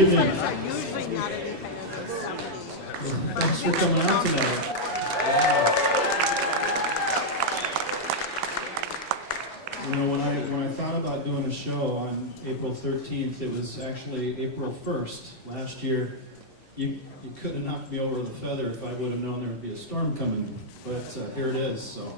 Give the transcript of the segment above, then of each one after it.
evening. Are usually not any kind of disability. Thanks for coming out tonight. You know, when I thought about doing a show on April 13th, it was actually April 1st last year. You could have knocked me over with a feather if I would have known there would be a storm coming, but here it is. So,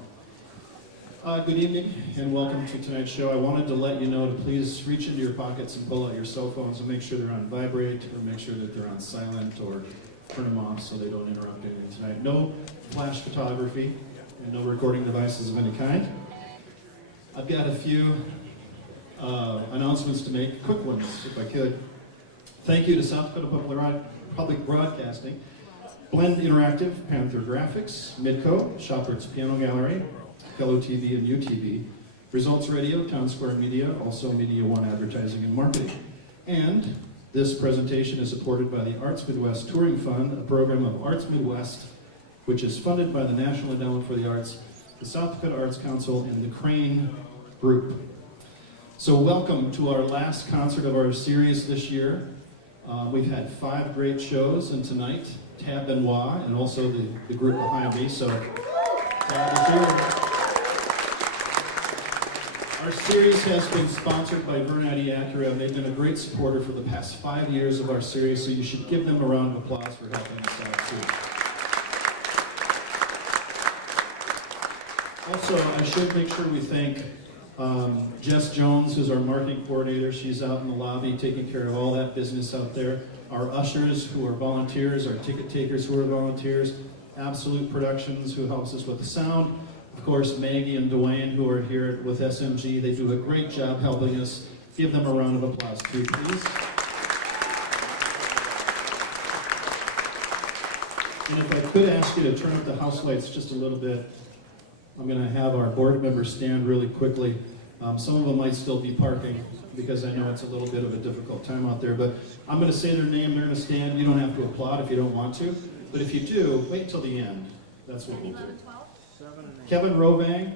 good evening and welcome to tonight's show. I wanted to let you know to please reach into your pockets and pull out your cell phones and make sure they're on vibrate, or make sure that they're on silent, or turn them off so they don't interrupt anything tonight. No flash photography and no recording devices of any kind. I've got a few announcements to make, quick ones if I could. Thank you to South Dakota Public Broadcasting, Blend Interactive, Panther Graphics, Midco, Shoppers Piano Gallery, Fellow TV and UTV, Results Radio, Town Square Media, also Media One Advertising and Marketing. And this presentation is supported by the Arts Midwest Touring Fund, a program of Arts Midwest, which is funded by the National Endowment for the Arts, the South Dakota Arts Council, and the Crane Group. So welcome to our last concert of our series this year. We've had 5 great shows, and tonight, Tab Benoit, and also the group behind me, so Tab is here. Our series has been sponsored by Vernati Acura, and they've been a great supporter for the past 5 years of our series, so you should give them a round of applause for helping us out too. Also, I should make sure we thank Jess Jones, who's our marketing coordinator. She's out in the lobby taking care of all that business out there. Our ushers, who are volunteers, our ticket takers, who are volunteers, Absolute Productions, who helps us with the sound. Of course, Maggie and Dwayne, who are here with SMG. They do a great job helping us. Give them a round of applause, too, please. And if I could ask you to turn up the house lights just a little bit, I'm going to have our board members stand really quickly. Some of them might still be parking because I know it's a little bit of a difficult time out there, but I'm going to say their name, they're going to stand. You don't have to applaud if you don't want to, but if you do, wait until the end. That's what we'll do. Kevin Rovang,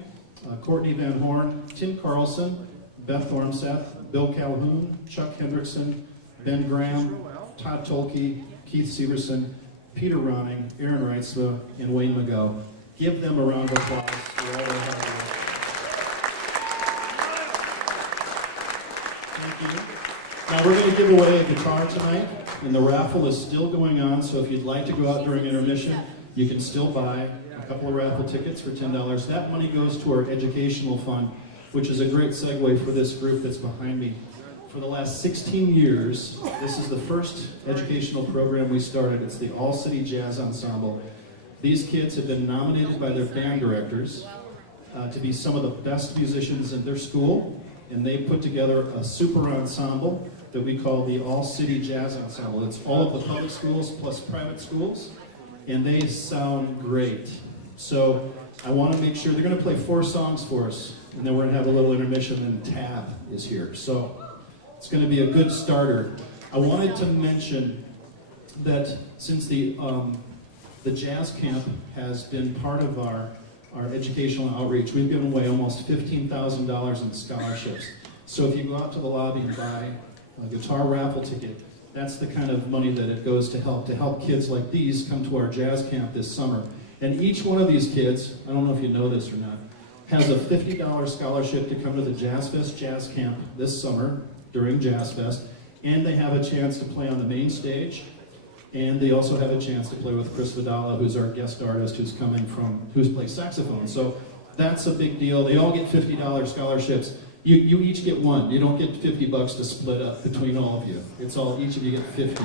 Courtney Van Horn, Tim Carlson, Beth Thormseth, Bill Calhoun, Chuck Hendrickson, Ben Graham, Todd Tolke, Keith Severson, Peter Ronning, Aaron Reitzma, and Wayne McGough. Give them a round of applause for all their hard work. Thank you. Now we're going to give away a guitar tonight, and the raffle is still going on, so if you'd like to go out during intermission, you can still buy a couple of raffle tickets for $10. That money goes to our educational fund, which is a great segue for this group that's behind me. For the last 16 years, this is the first educational program we started. It's the All-City Jazz Ensemble. These kids have been nominated by their band directors to be some of the best musicians in their school, and they put together a super ensemble that we call the All-City Jazz Ensemble. It's all of the public schools plus private schools, and they sound great. So I want to make sure they're going to play 4 songs for us, and then we're going to have a little intermission, and Tab is here. So it's going to be a good starter. I wanted to mention that since the jazz camp has been part of our educational outreach, we've given away almost $15,000 in scholarships. So if you go out to the lobby and buy a guitar raffle ticket, that's the kind of money that it goes to help kids like these come to our jazz camp this summer. And each one of these kids, I don't know if you know this or not, has a $50 scholarship to come to the Jazz Fest Jazz Camp this summer during Jazz Fest, and they have a chance to play on the main stage. And they also have a chance to play with Chris Vidala, who's our guest artist, who's plays saxophone. So that's a big deal. They all get $50 scholarships. You each get one. You don't get $50 to split up between all of you. It's all, each of you get 50.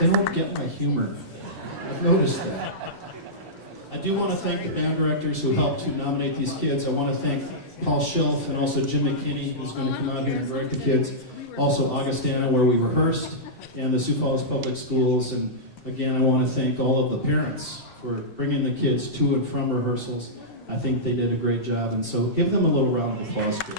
They don't get my humor. I've noticed that. I do want to thank the band directors who helped to nominate these kids. I want to thank Paul Shelf and also Jim McKinney, who's going to come out here and direct the kids. Also Augustana, where we rehearsed, and the Sioux Falls Public Schools. And again, I want to thank all of the parents for bringing the kids to and from rehearsals. I think they did a great job, and so give them a little round of applause too.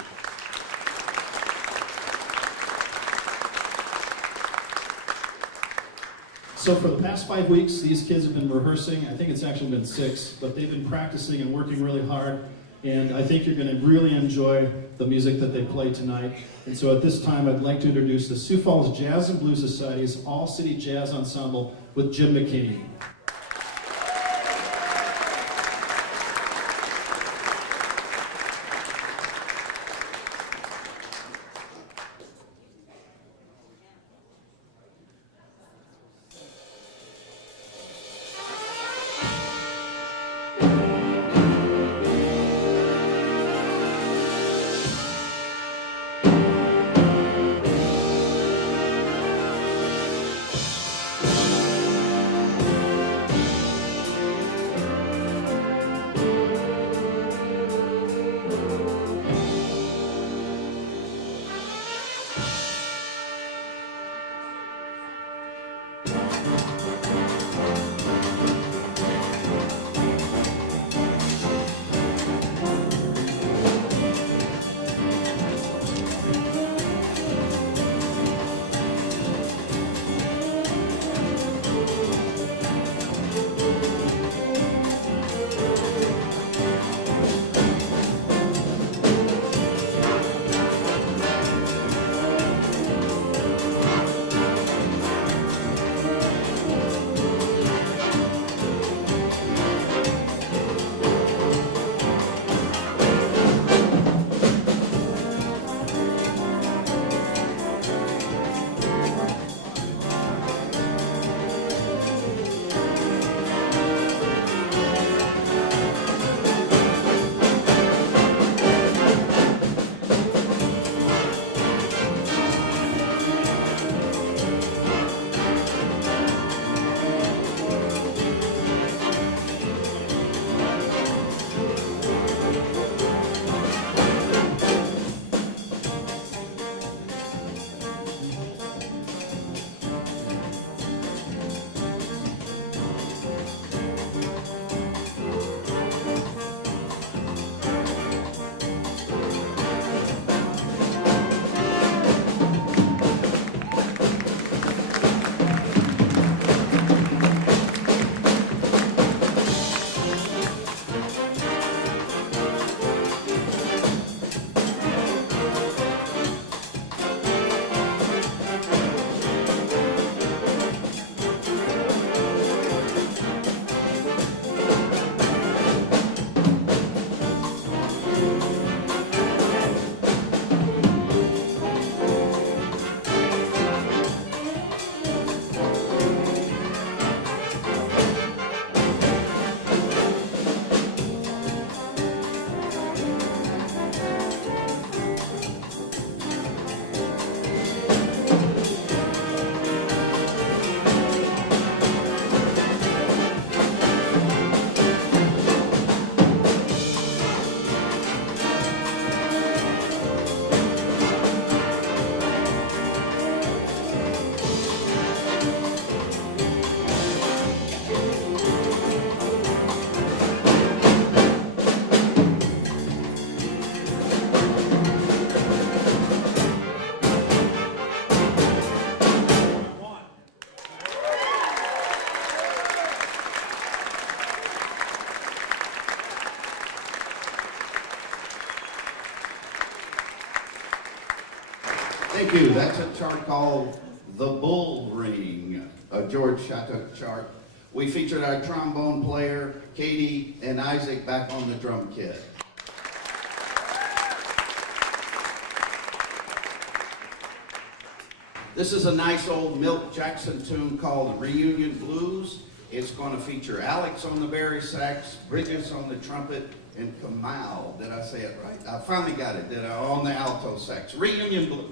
So for the past 5 weeks, these kids have been rehearsing. I think it's actually been 6, but they've been practicing and working really hard. And I think you're going to really enjoy the music that they play tonight. And so at this time, I'd like to introduce the Sioux Falls Jazz and Blues Society's All-City Jazz Ensemble with Jim McKinney. Thank you. That's a chart called The Bull Ring, a George Shattuck chart. We featured our trombone player, Katie, and Isaac back on the drum kit. This is a nice old Milt Jackson tune called Reunion Blues. It's going to feature Alex on the bari sax, Bridges on the trumpet, and Kamal, did I say it right? I finally got it, did I? On the alto sax. Reunion Blues.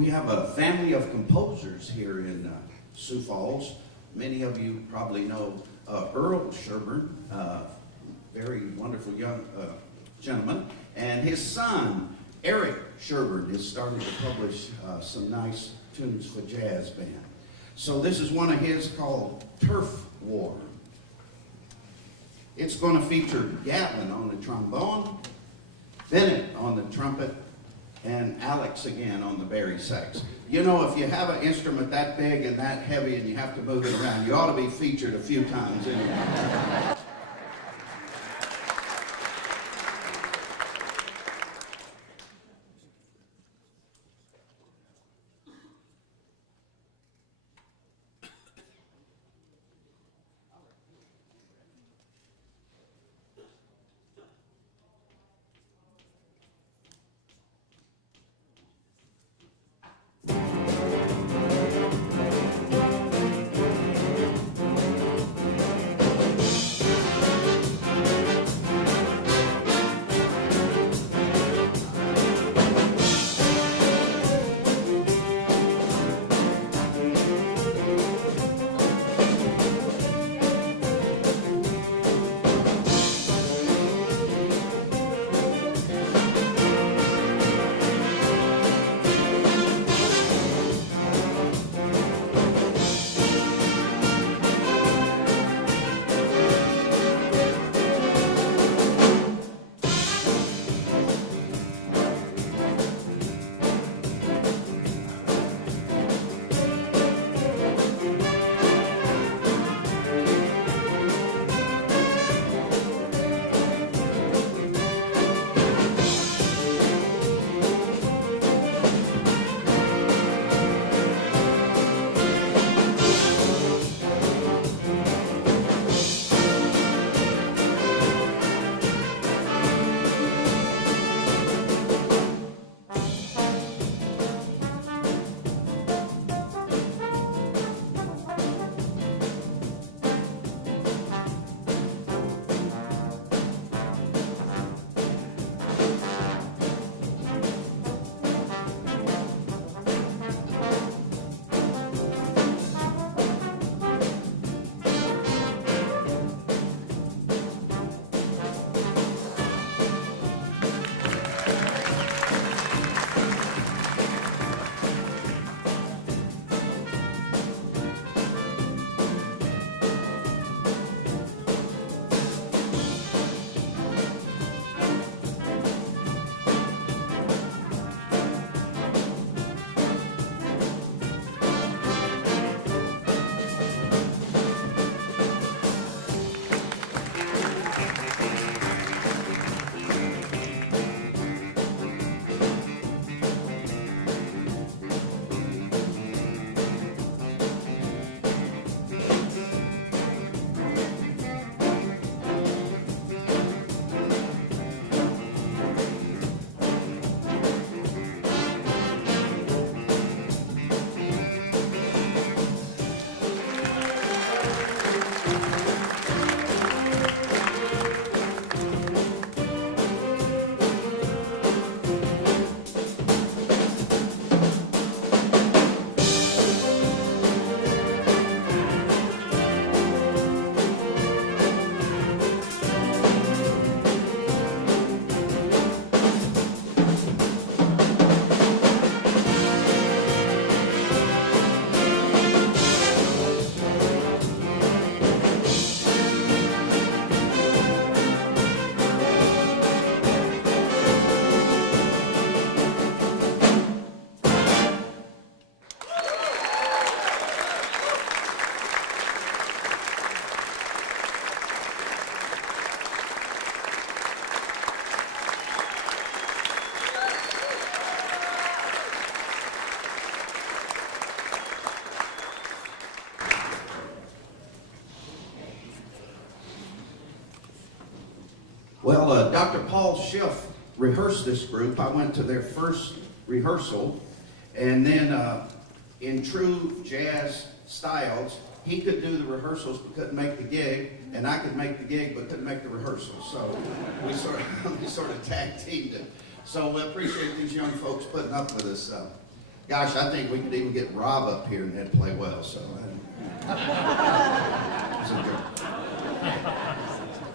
We have a family of composers here in Sioux Falls. Many of you probably know Earl Sherburne, very wonderful young gentleman, and his son, Eric Sherburne, is starting to publish some nice tunes for jazz band. So this is one of his called Turf War. It's going to feature Gatlin on the trombone, Bennett on the trumpet, and Alex again on the bari sax. You know, if you have an instrument that big and that heavy and you have to move it around, you ought to be featured a few times anyway. Well, Dr. Paul Schiff rehearsed this group. I went to their first rehearsal, and then in true jazz styles, he could do the rehearsals but couldn't make the gig, and I could make the gig but couldn't make the rehearsals. So we sort of tag teamed it. So we appreciate these young folks putting up with us. Gosh, I think we could even get Rob up here and he'd play well, so. It's a joke.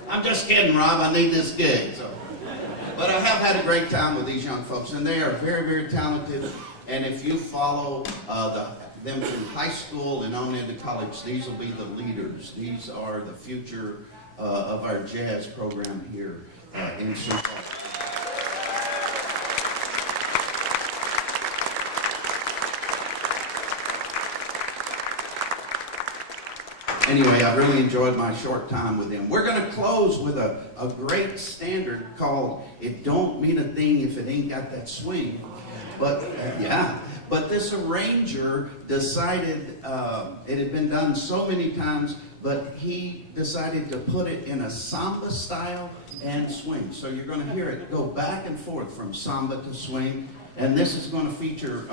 I'm just kidding, Rob. I need this gig. So. But I have had a great time with these young folks, and they are very, very talented. And if you follow them from high school and on into college, these will be the leaders. These are the future of our jazz program here in Sioux Falls. Anyway, I really enjoyed my short time with them. We're going to close with a great standard called "It Don't Mean a Thing If It Ain't Got That Swing." But, but this arranger decided, it had been done so many times, but he decided to put it in a samba style and swing. So you're going to hear it go back and forth from samba to swing. And this is going to feature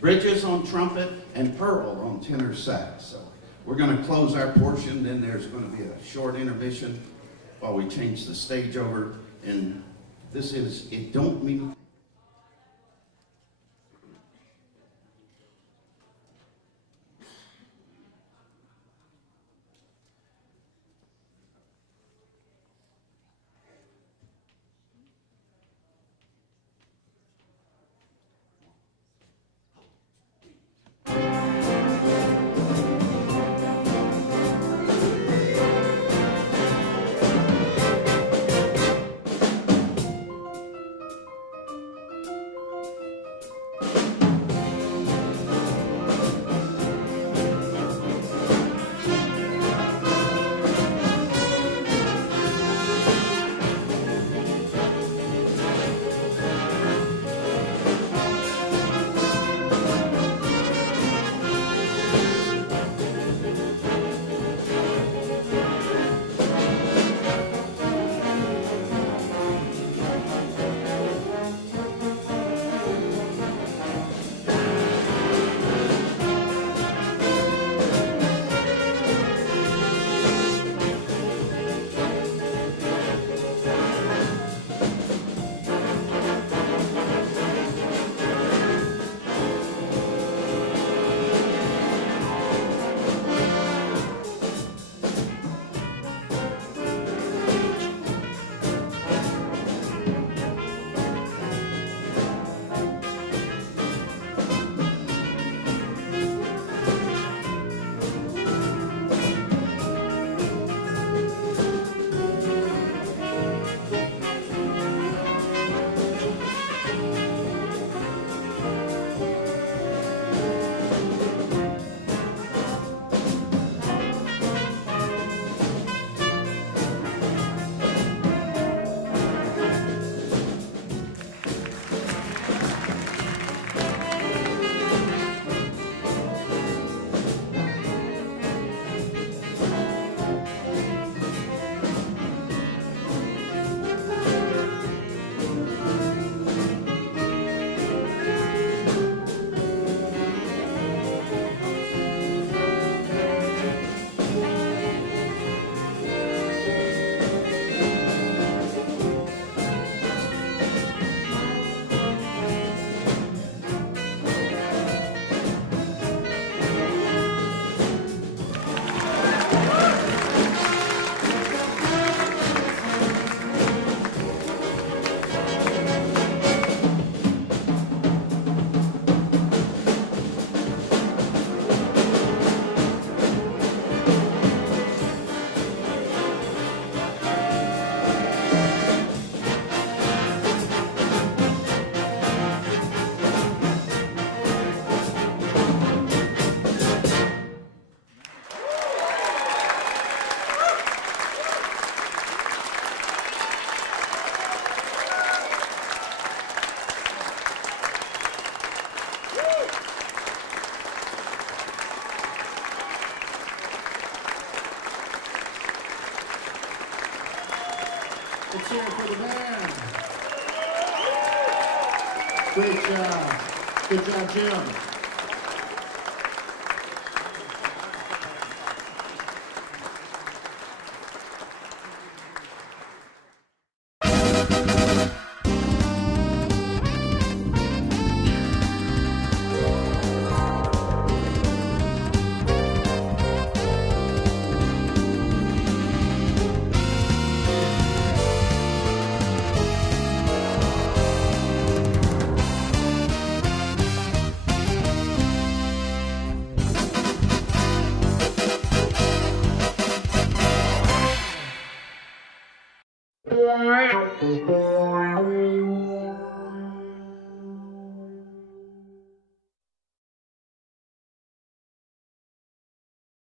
Bridges on trumpet and Pearl on tenor sax. So we're going to close our portion, then there's going to be a short intermission while we change the stage over. And this is "It Don't Mean..." Let's hear it for the band. Great job. Good job, Jim.